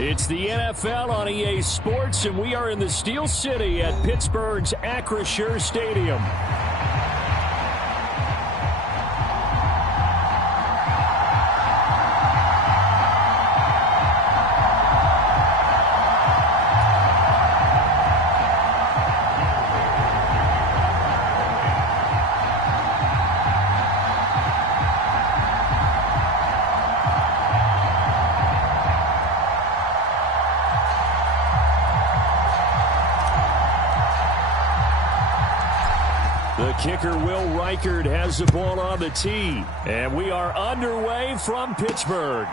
It's the NFL on EA Sports, and we are in the Steel City at Pittsburgh's Acrisure Stadium. The kicker, Will Reichard, has the ball on the tee. And we are underway from Pittsburgh.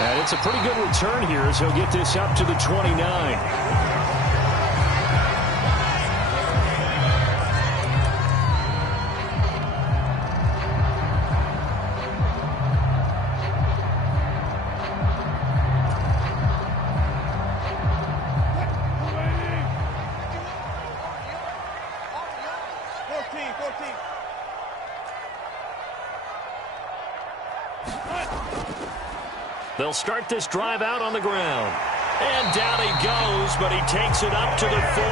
And it's a pretty good return here as he'll get this up to the 29. They'll start this drive out on the ground. And down he goes, but he takes it up to the 40.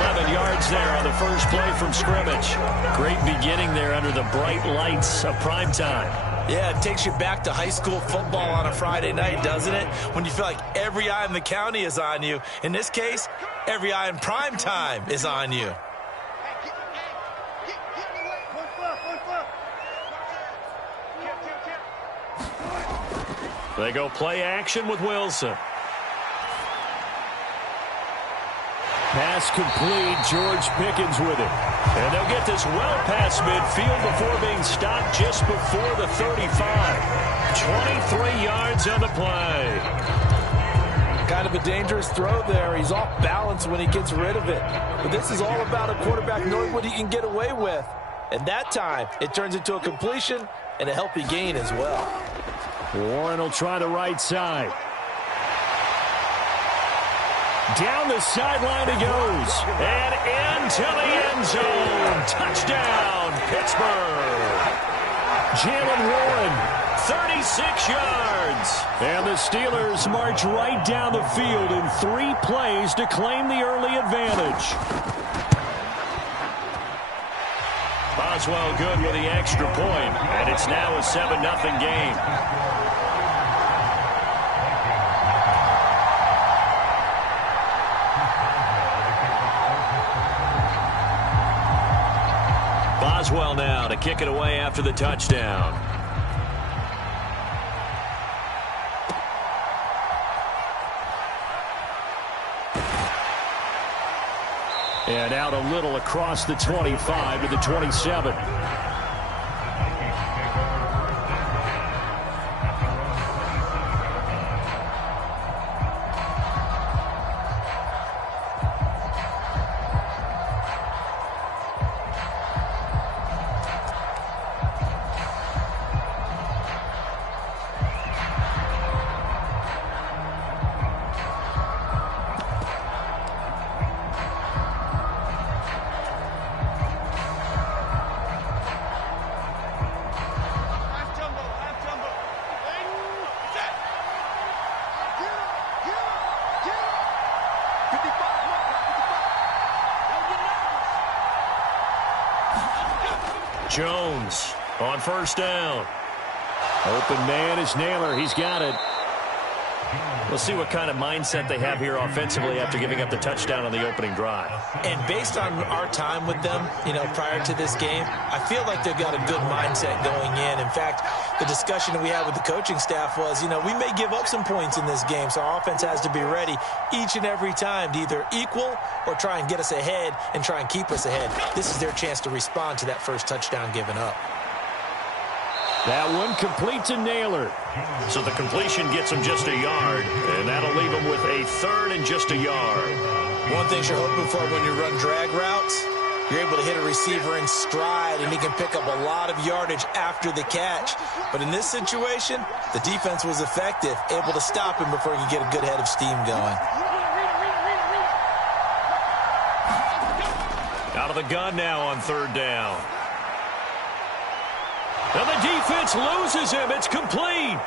11 yards there on the first play from scrimmage. Great beginning there under the bright lights of prime time. Yeah, it takes you back to high school football on a Friday night, doesn't it? When you feel like every eye in the county is on you. In this case, every eye in prime time is on you. They go play action with Wilson. Pass complete. George Pickens with it. And they'll get this well past midfield before being stopped just before the 35. 23 yards on the play. Kind of a dangerous throw there. He's off balance when he gets rid of it. But this is all about a quarterback knowing what he can get away with. And that time, it turns into a completion and a healthy gain as well. Warren will try the right side. Down the sideline he goes. And into the end zone. Touchdown, Pittsburgh. Jalen Warren, 36 yards. And the Steelers march right down the field in 3 plays to claim the early advantage. Boswell good with the extra point, and it's now a 7-0 game. Boswell now to kick it away after the touchdown. And out a little across the 25 to the 27. Jones on first down. Open man is Naylor. He's got it. We'll see what kind of mindset they have here offensively after giving up the touchdown on the opening drive. And based on our time with them, prior to this game, I feel like they've got a good mindset going in. In fact, the discussion that we had with the coaching staff was, we may give up some points in this game, so our offense has to be ready each and every time to either equal or try and get us ahead and try and keep us ahead. This is their chance to respond to that first touchdown given up. That one complete to Naylor. So the completion gets him just a yard, and that'll leave him with a 3rd and just a yard. One thing you're hoping for when you run drag routes, you're able to hit a receiver in stride, and he can pick up a lot of yardage after the catch. But in this situation, the defense was effective, able to stop him before he could get a good head of steam going. Out of the gun now on 3rd down. And the defense loses him. It's complete.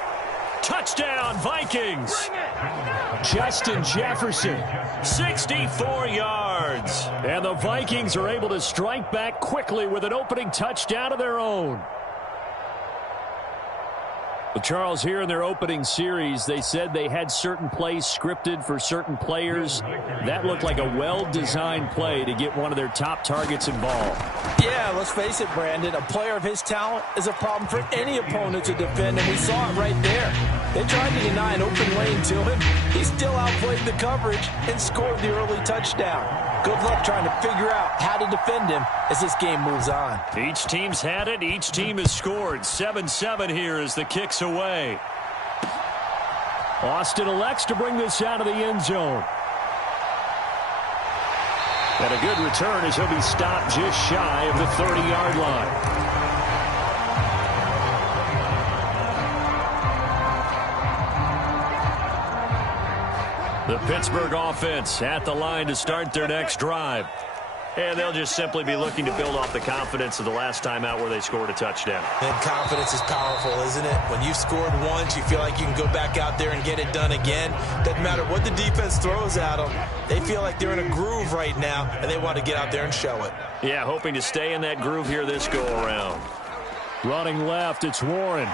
Touchdown, Vikings. Justin Jefferson, 64 yards. And the Vikings are able to strike back quickly with an opening touchdown of their own. Well, Charles, here in their opening series, they said they had certain plays scripted for certain players. That looked like a well-designed play to get one of their top targets involved. Yeah, let's face it, Brandon. A player of his talent is a problem for any opponent to defend, and we saw it right there. They tried to deny an open lane to him. He still outplayed the coverage and scored the early touchdown. Good luck trying to figure out how to defend him as this game moves on. Each team's had it. Each team has scored. 7-7 here as the kick's away. Austin elects to bring this out of the end zone. And a good return as he'll be stopped just shy of the 30-yard line. The Pittsburgh offense at the line to start their next drive. And they'll just simply be looking to build off the confidence of the last time out where they scored a touchdown. And confidence is powerful, isn't it? When you've scored once, you feel like you can go back out there and get it done again. Doesn't matter what the defense throws at them. They feel like they're in a groove right now, and they want to get out there and show it. Yeah, hoping to stay in that groove here this go-around. Running left, it's Warren.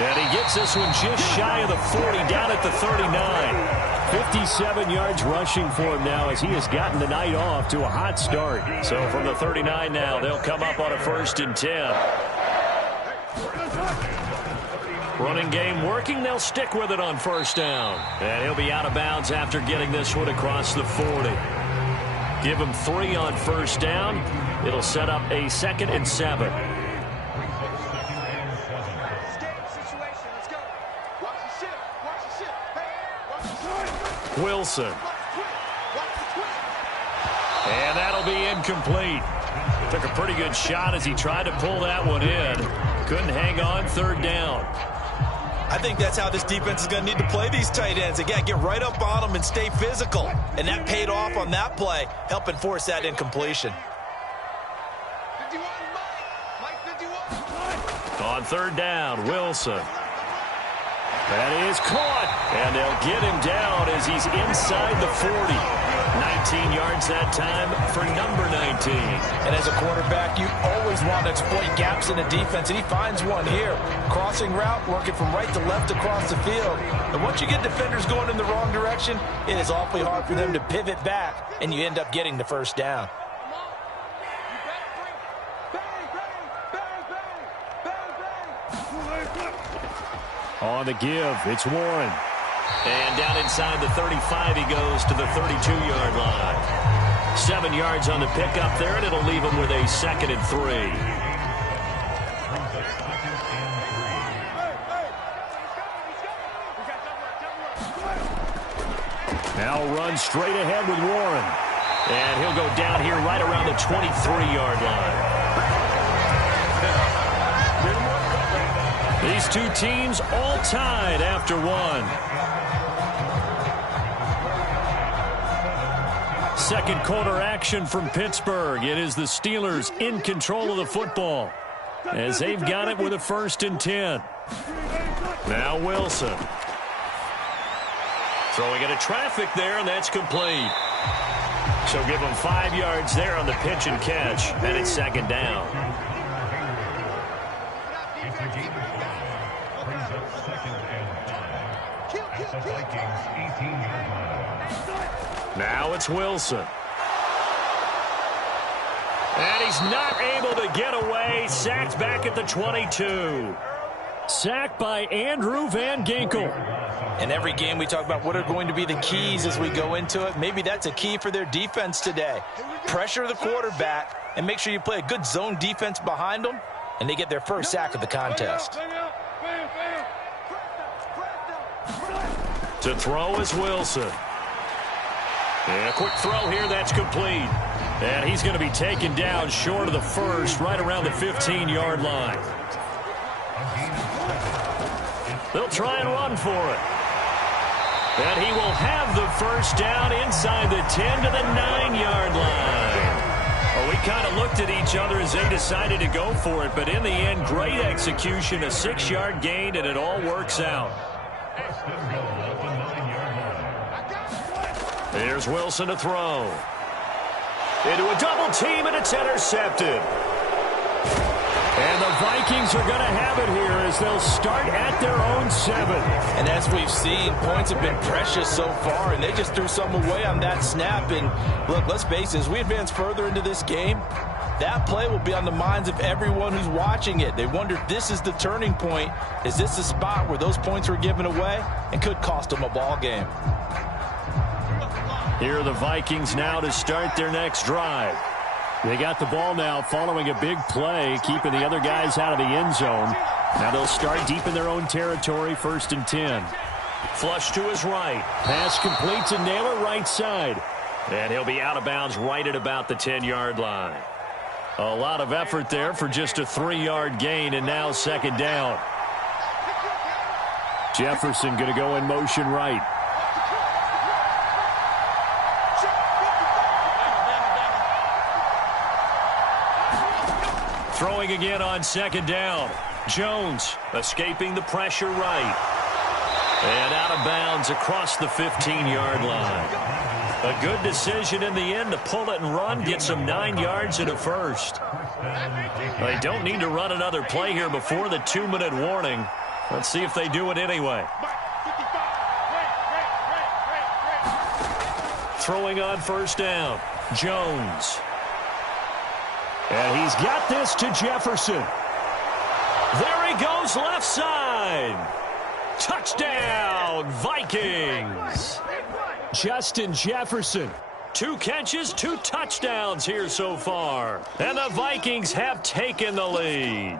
And he gets this one just shy of the 40, down at the 39. 57 yards rushing for him now as he has gotten the night off to a hot start. So from the 39 now, they'll come up on a 1st and 10. Running game working. They'll stick with it on 1st down. And he'll be out of bounds after getting this one across the 40. Give him 3 on 1st down. It'll set up a 2nd and 7. Wilson. And that'll be incomplete. Took a pretty good shot as he tried to pull that one in. Couldn't hang on. 3rd down. I think that's how this defense is going to need to play these tight ends. Again, get right up on them and stay physical. And that paid off on that play, helping force that incompletion. On 3rd down, Wilson. That is caught, and they'll get him down as he's inside the 40. 19 yards that time for number 19. And as a quarterback, you always want to exploit gaps in the defense, and he finds one here. Crossing route, working from right to left across the field. And once you get defenders going in the wrong direction, it is awfully hard for them to pivot back, and you end up getting the 1st down. On the give, it's Warren. And down inside the 35, he goes to the 32-yard line. 7 yards on the pickup there, and it'll leave him with a 2nd and 3. Now run straight ahead with Warren. And he'll go down here right around the 23-yard line. These two teams all tied after one. 2nd quarter action from Pittsburgh. It is the Steelers in control of the football as they've got it with a 1st and 10. Now Wilson. Throwing into traffic there, and that's complete. So give them 5 yards there on the pitch and catch, and it's 2nd down. Now it's Wilson. And he's not able to get away. Sacked back at the 22. Sacked by Andrew Van Ginkel. In every game we talk about what are going to be the keys as we go into it. Maybe that's a key for their defense today. Pressure the quarterback and make sure you play a good zone defense behind them, and they get their 1st sack of the contest. To throw is Wilson. And a quick throw here, that's complete. And he's going to be taken down short of the 1st, right around the 15-yard line. They'll try and run for it. And he will have the 1st down inside the 10 to the 9-yard line. Oh, he kind of looked at each other as they decided to go for it, but in the end, great execution, a 6-yard gain, and it all works out. Here's Wilson to throw. Into a double team, and it's intercepted. And the Vikings are going to have it here as they'll start at their own 7. And as we've seen, points have been precious so far, and they just threw some away on that snap. And look, let's face it, as we advance further into this game, that play will be on the minds of everyone who's watching it. They wonder, this is the turning point. Is this the spot where those points were given away and could cost them a ball game? Here are the Vikings now to start their next drive. They got the ball now following a big play, keeping the other guys out of the end zone. Now they'll start deep in their own territory, 1st and 10. Flush to his right. Pass complete to Naylor, right side. And he'll be out of bounds right at about the 10-yard line. A lot of effort there for just a 3-yard gain, and now 2nd down. Jefferson going to go in motion right. Throwing again on 2nd down. Jones escaping the pressure right. And out of bounds across the 15-yard line. A good decision in the end to pull it and run, get some 9 yards and a first. They don't need to run another play here before the 2-minute warning. Let's see if they do it anyway. Throwing on 1st down. Jones. And he's got this to Jefferson. There he goes, left side. Touchdown, Vikings. Justin Jefferson. 2 catches, 2 touchdowns here so far. And the Vikings have taken the lead.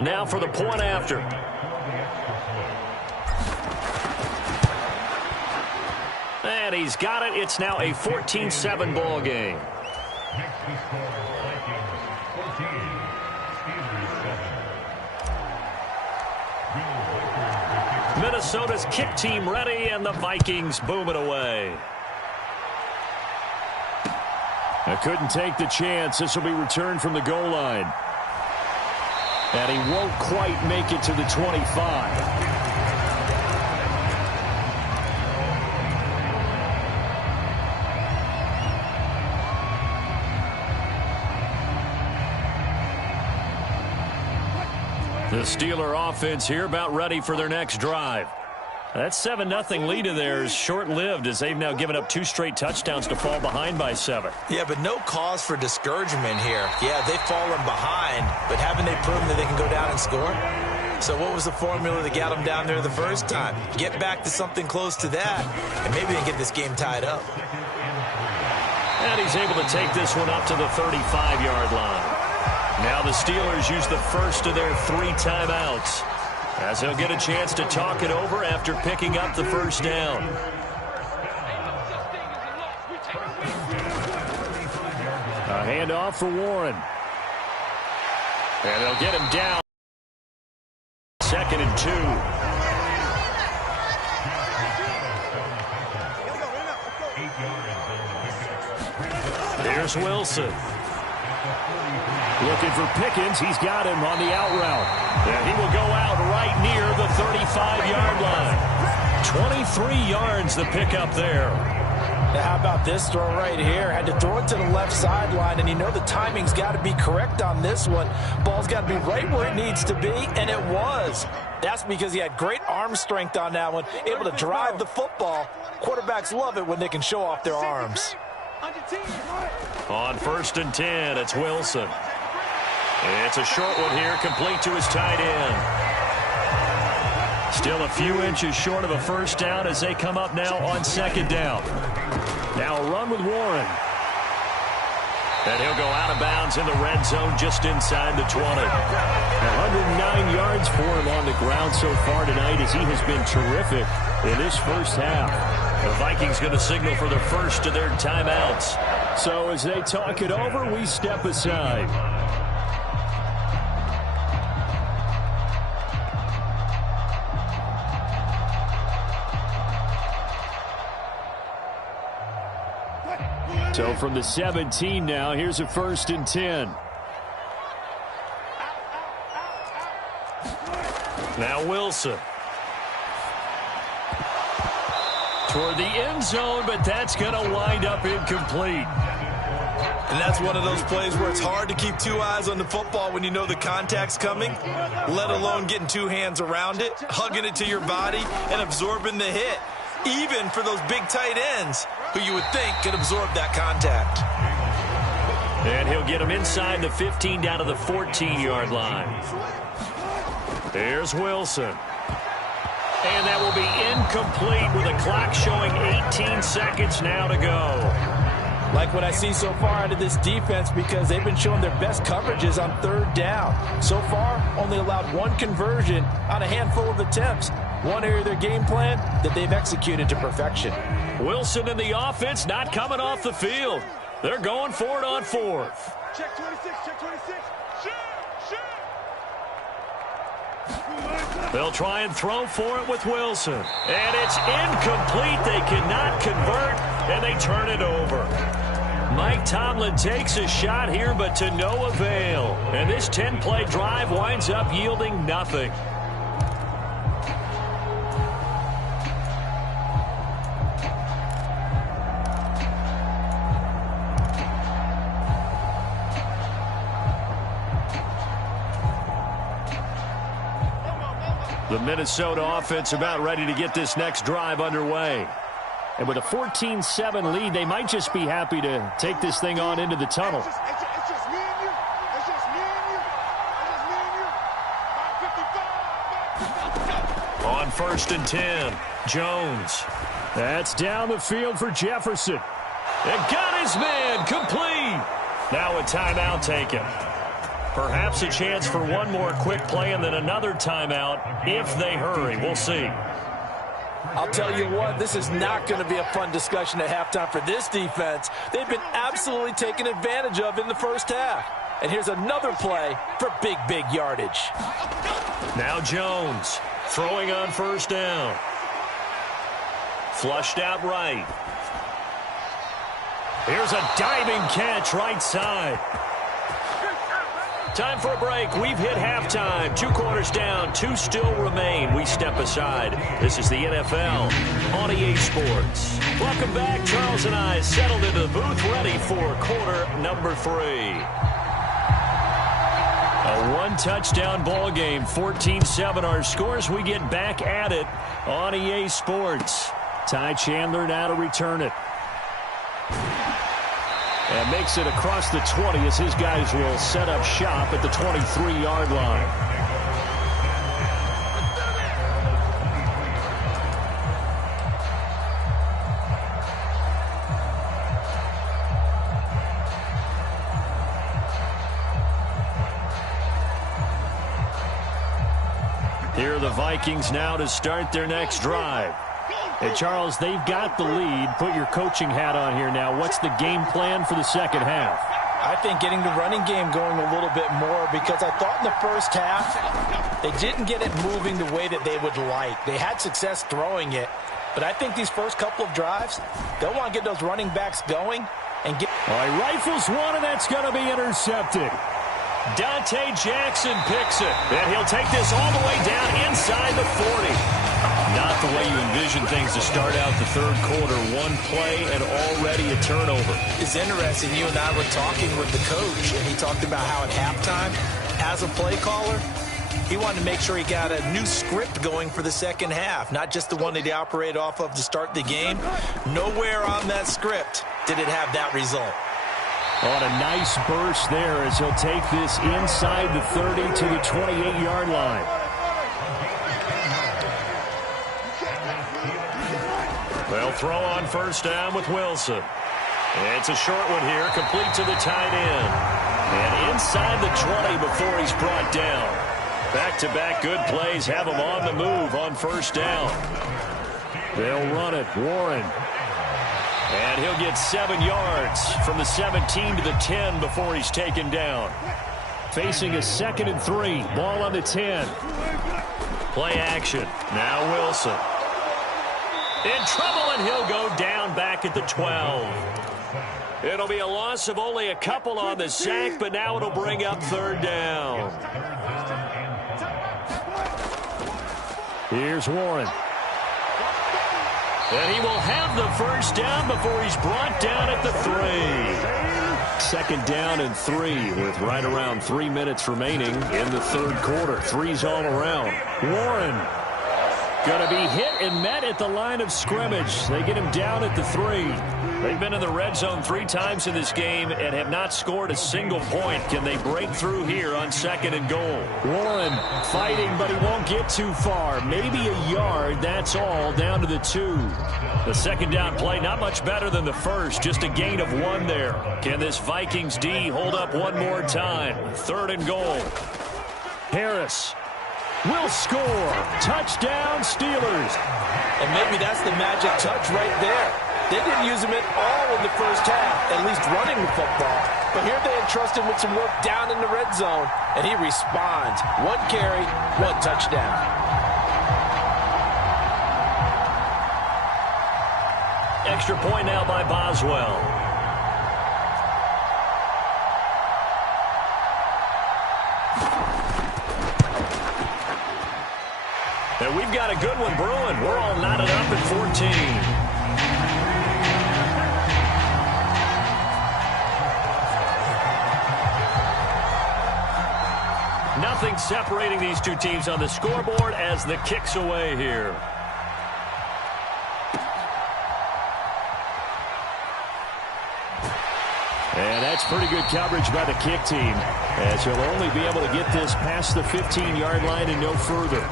Now for the point after. And he's got it. It's now a 14-7 ball game. Minnesota's kick team ready, and the Vikings boom it away. I couldn't take the chance. This will be returned from the goal line. And he won't quite make it to the 25. The Steeler offense here about ready for their next drive. That 7-0 lead of theirs short-lived as they've now given up 2 straight touchdowns to fall behind by 7. Yeah, but no cause for discouragement here. Yeah, they've fallen behind, but haven't they proven that they can go down and score? So what was the formula that got them down there the first time? Get back to something close to that, and maybe they can get this game tied up. And he's able to take this one up to the 35-yard line. Now the Steelers use the first of their 3 timeouts, as he'll get a chance to talk it over after picking up the first down. A handoff for Warren. And they'll get him down. 2nd and 2. Here's Wilson. Looking for Pickens. He's got him on the out route. And he will go out right near the 35-yard line. 23 yards the pickup there. Now how about this throw right here? Had to throw it to the left sideline, and you know the timing's got to be correct on this one. Ball's got to be right where it needs to be, and it was. That's because he had great arm strength on that one, able to drive the football. Quarterbacks love it when they can show off their arms. On 1st and 10, it's Wilson. It's a short one here, complete to his tight end. Still a few inches short of a first down as they come up now on 2nd down. Now a run with Warren. And he'll go out of bounds in the red zone just inside the 20. 109 yards for him on the ground so far tonight as he has been terrific in this first half. The Vikings going to signal for the first of their timeouts. So as they talk it over, we step aside. So from the 17 now, here's a 1st and 10. Now Wilson. Toward the end zone, but that's going to wind up incomplete. And that's one of those plays where it's hard to keep two eyes on the football when you know the contact's coming, let alone getting two hands around it, hugging it to your body, and absorbing the hit, even for those big tight ends who you would think could absorb that contact. And he'll get him inside the 15 down to the 14-yard line. There's Wilson. And that will be incomplete with the clock showing 18 seconds now to go. Like what I see so far out of this defense, because they've been showing their best coverages on 3rd down. So far, only allowed one conversion on a handful of attempts. One area of their game plan that they've executed to perfection. Wilson and the offense not coming off the field. They're going for it on 4th. Check 26, check 26. They'll try and throw for it with Wilson. And it's incomplete. They cannot convert, and they turn it over. Mike Tomlin takes a shot here, but to no avail. And this 10-play drive winds up yielding nothing. The Minnesota offense about ready to get this next drive underway. And with a 14-7 lead, they might just be happy to take this thing on into the tunnel. It's just me and you. It's just me and you. It's just me and you. On 1st and 10, Jones. That's down the field for Jefferson. And got his man complete. Now a timeout taken. Perhaps a chance for one more quick play and then another timeout if they hurry. We'll see. I'll tell you what, this is not going to be a fun discussion at halftime for this defense. They've been absolutely taken advantage of in the first half. And here's another play for big yardage. Now Jones throwing on 1st down. Flushed out right. Here's a diving catch right side. Time for a break. We've hit halftime. 2 quarters down. 2 still remain. We step aside. This is the NFL on EA Sports. Welcome back. Charles and I settled into the booth ready for quarter number 3. A 1-touchdown ball game. 14-7 our scores. We get back at it on EA Sports. Ty Chandler now to return it. And makes it across the 20 as his guys will set up shop at the 23-yard line. Here are the Vikings now to start their next drive. Hey, Charles, they've got the lead. Put your coaching hat on here now. What's the game plan for the second half? I think getting the running game going a little bit more, because I thought in the first half they didn't get it moving the way that they would like. They had success throwing it, but I think these first couple of drives, they'll want to get those running backs going and get. All right, rifles one, and that's going to be intercepted. Dante Jackson picks it, and he'll take this all the way down inside the 40. Not the way you envision things to start out the third quarter. One play and already a turnover. It's interesting. You and I were talking with the coach, and he talked about how at halftime, as a play caller, he wanted to make sure he got a new script going for the second half, not just the one that he operated off of to start the game. Nowhere on that script did it have that result. On a nice burst there as he'll take this inside the 30 to the 28-yard line. They'll throw on 1st down with Wilson. It's a short one here, complete to the tight end. And inside the 20 before he's brought down. Back-to-back good plays have him on the move on 1st down. They'll run it. Warren. And he'll get 7 yards from the 17 to the 10 before he's taken down. Facing a 2nd and 3. Ball on the 10. Play action. Now Wilson. In trouble, and he'll go down back at the 12. It'll be a loss of only a couple on the sack, but now it'll bring up 3rd down. Here's Warren. And he will have the 1st down before he's brought down at the 3. 2nd down and 3 with right around 3 minutes remaining in the 3rd quarter. 3's all around. Warren going to be hit and met at the line of scrimmage. They get him down at the 3. They've been in the red zone 3 times in this game and have not scored a single point. Can they break through here on 2nd and goal? Warren fighting, but he won't get too far. Maybe a yard, that's all, down to the 2. The 2nd down play, not much better than the 1st, just a gain of 1 there. Can this Vikings D hold up one more time? 3rd and goal. Harris will score. Touchdown, Steelers. And maybe that's the magic touch right there. They didn't use him at all in the 1st half, at least running the football. But here they entrust him with some work down in the red zone, and he responds. 1 carry, 1 touchdown. Extra point now by Boswell. And we've got a good one brewing. We're all knotted up at 14. Nothing separating these two teams on the scoreboard as the kick's away here. And that's pretty good coverage by the kick team, as he'll only be able to get this past the 15-yard line and no further.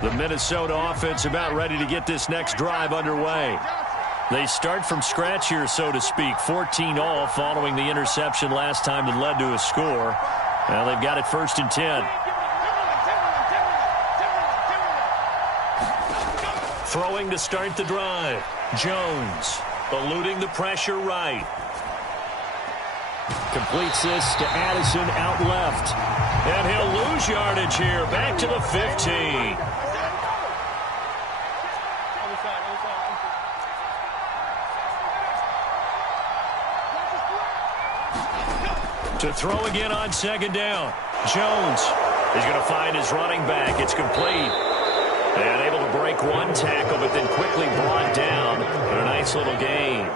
The Minnesota offense about ready to get this next drive underway. They start from scratch here, so to speak. 14-all following the interception last time that led to a score. Now they've got it 1st and 10. Throwing to start the drive. Jones eluding the pressure right. Completes this to Addison out left. And he'll lose yardage here. Back to the 15. To throw again on 2nd down. Jones is going to find his running back. It's complete. And able to break 1 tackle, but then quickly brought down. But a nice little gain.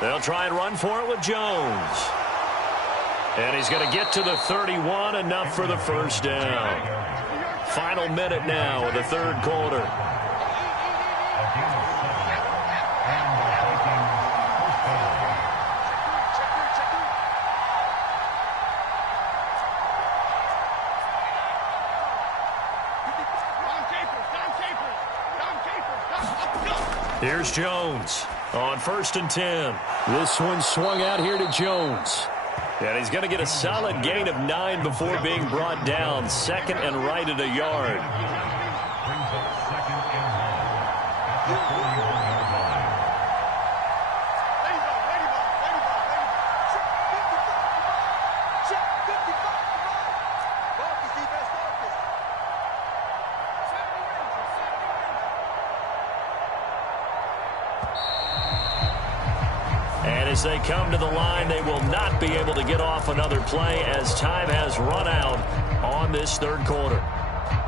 They'll try and run for it with Jones. And he's going to get to the 31, enough for the 1st down. Final minute now of the 3rd quarter. Here's Jones on 1st and 10. This one swung out here to Jones. And he's going to get a solid gain of 9 before being brought down. 2nd and right at a yard. As they come to the line, they will not be able to get off another play as time has run out on this 3rd quarter.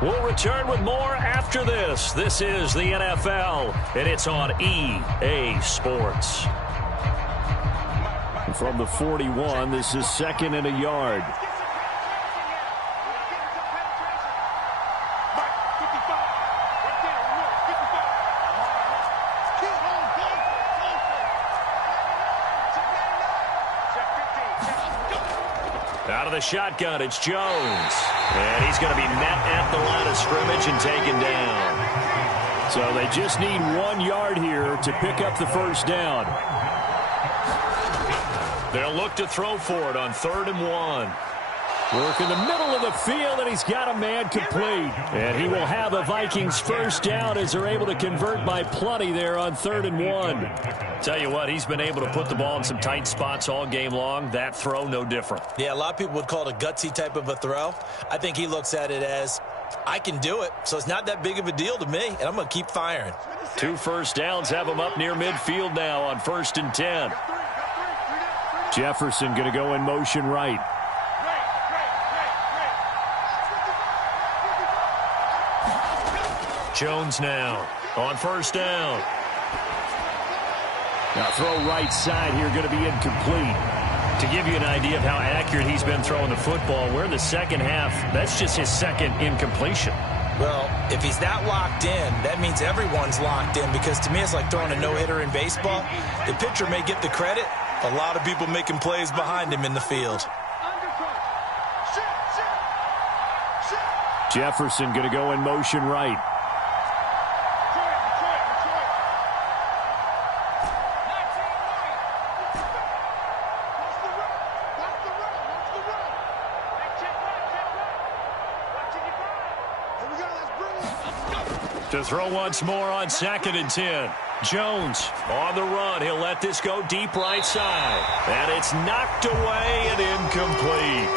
We'll return with more after this. This is the NFL, and it's on EA Sports. From the 41, this is 2nd and a yard. Out of the shotgun, it's Jones. And he's going to be met at the line of scrimmage and taken down. So they just need 1 yard here to pick up the first down. They'll look to throw for it on 3rd and 1. Work in the middle of the field, and he's got a man complete. And he will have a Vikings first down as they're able to convert by plenty there on 3rd and 1. Tell you what, he's been able to put the ball in some tight spots all game long. That throw, no different. Yeah, a lot of people would call it a gutsy type of a throw. I think he looks at it as, I can do it, so it's not that big of a deal to me, and I'm going to keep firing. 2 first downs have him up near midfield now on 1st and 10. Jefferson going to go in motion right. Jones now on 1st down. Now throw right side here, going to be incomplete. To give you an idea of how accurate he's been throwing the football, we're in the second half. That's just his 2nd incompletion. Well, if he's that locked in, that means everyone's locked in, because to me it's like throwing a no-hitter in baseball. The pitcher may get the credit. A lot of people making plays behind him in the field. Jefferson going to go in motion right. To throw once more on 2nd and 10. Jones on the run. He'll let this go deep right side. And it's knocked away and incomplete.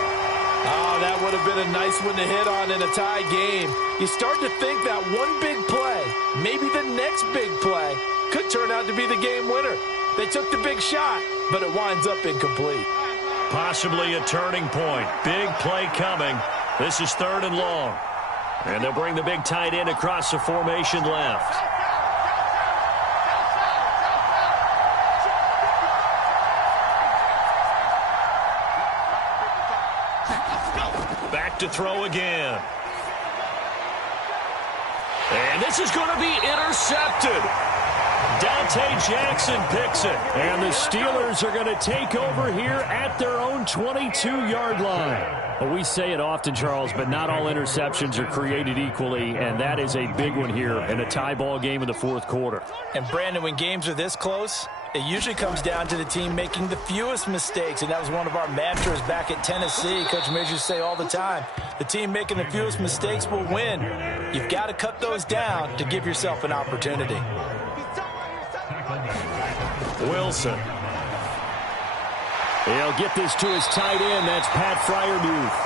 Oh, that would have been a nice one to hit on in a tie game. You start to think that one big play, maybe the next big play, could turn out to be the game winner. They took the big shot, but it winds up incomplete. Possibly a turning point. Big play coming. This is 3rd and long. And they'll bring the big tight end across the formation left. Back to throw again. And this is going to be intercepted. Dante Jackson picks it. And the Steelers are going to take over here at their own 22-yard line. Well, we say it often, Charles, but not all interceptions are created equally, and that is a big one here in a tie ball game in the 4th quarter. And, Brandon, when games are this close, it usually comes down to the team making the fewest mistakes, and that was one of our mantras back at Tennessee. Coach Majors used to say all the time, the team making the fewest mistakes will win. You've got to cut those down to give yourself an opportunity. Wilson. He'll get this to his tight end. That's Pat Freiermuth.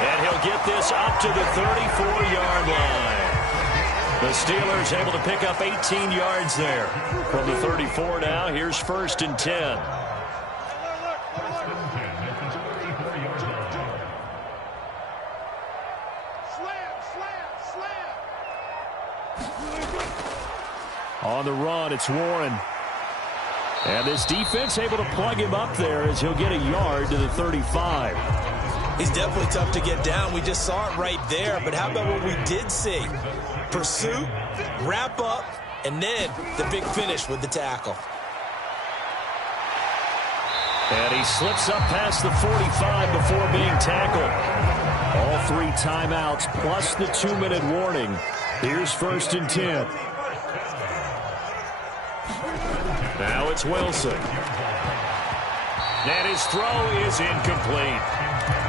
And he'll get this up to the 34-yard line. The Steelers able to pick up 18 yards there. From the 34 now, here's 1st and 10. On the run, it's Warren. And this defense able to plug him up there as he'll get a yard to the 35. He's definitely tough to get down. We just saw it right there. But how about what we did see? Pursuit, wrap up, and then the big finish with the tackle. And he slips up past the 45 before being tackled. All 3 timeouts plus the 2-minute warning. Here's 1st and 10. Now it's Wilson. And his throw is incomplete.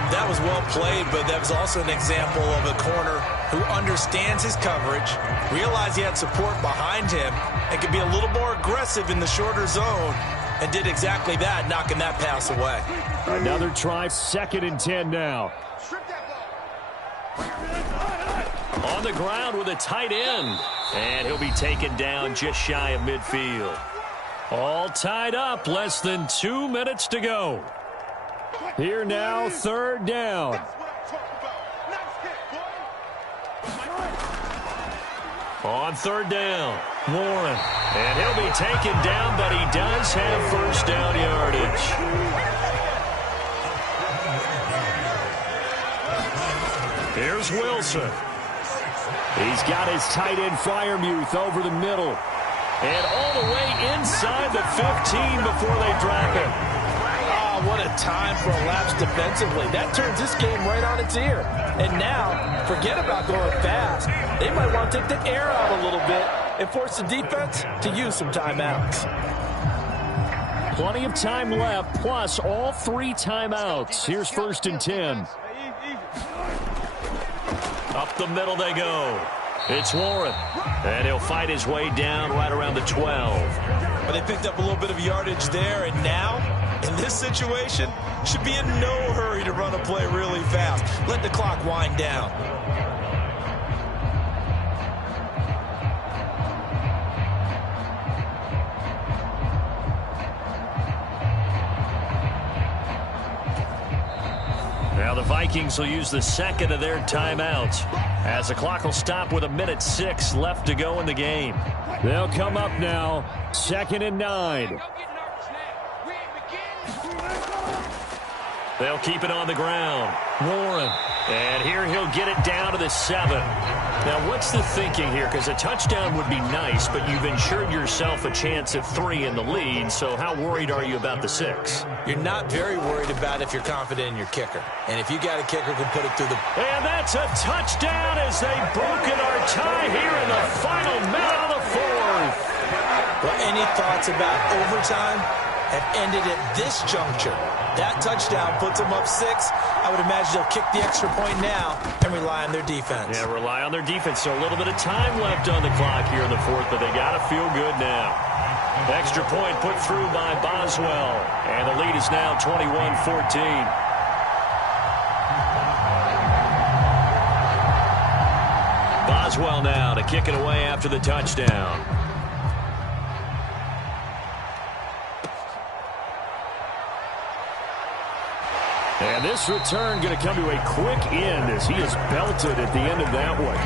That was well played, but that was also an example of a corner who understands his coverage, realized he had support behind him, and could be a little more aggressive in the shorter zone, and did exactly that, knocking that pass away. Another try, 2nd and 10 now. On the ground with a tight end. And he'll be taken down just shy of midfield. All tied up, less than 2 minutes to go. Here now, 3rd down. On 3rd down, Warren. And he'll be taken down, but he does have 1st down yardage. Here's Wilson. He's got his tight end Freiermuth over the middle. And all the way inside the 15 before they drop him. Oh, what a time for a lapse defensively. That turns this game right on its ear. And now, forget about going fast. They might want to take the air out a little bit and force the defense to use some timeouts. Plenty of time left, plus all 3 timeouts. Here's 1st and 10. Up the middle they go. It's Warren. And he'll fight his way down right around the 12. Well, they picked up a little bit of yardage there, and now, in this situation, should be in no hurry to run a play really fast. Let the clock wind down. Now the Vikings will use the second of their timeouts as the clock will stop with 1:06 left to go in the game. They'll come up now, 2nd and 9. They'll keep it on the ground. Warren. And here he'll get it down to the 7. Now, what's the thinking here? Because a touchdown would be nice, but you've ensured yourself a chance at 3 in the lead, so how worried are you about the 6? You're not very worried about if you're confident in your kicker. And if you got a kicker who can put it through the... And that's a touchdown as they've broken our tie here in the final minute of the 4th. Well, any thoughts about overtime have ended at this juncture. That touchdown puts them up 6. I would imagine they'll kick the extra point now and rely on their defense. Yeah, rely on their defense. So a little bit of time left on the clock here in the 4th, but they got to feel good now. Extra point put through by Boswell. And the lead is now 21-14. Boswell now to kick it away after the touchdown. And this return going to come to a quick end as he is belted at the end of that one.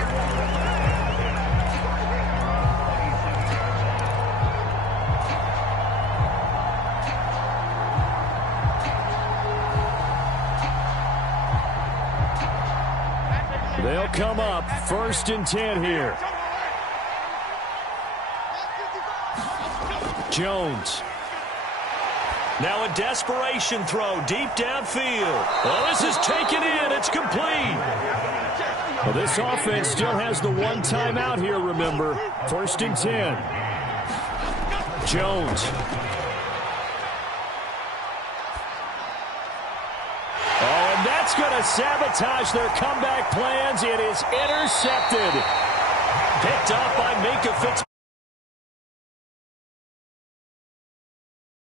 They'll come up 1st and 10 here. Jones. Now a desperation throw deep downfield. Well, this is taken in. It's complete. Well, this offense still has the 1 timeout here, remember. 1st and 10. Jones. Oh, and that's going to sabotage their comeback plans. It is intercepted. Picked up by Minkah Fitzpatrick.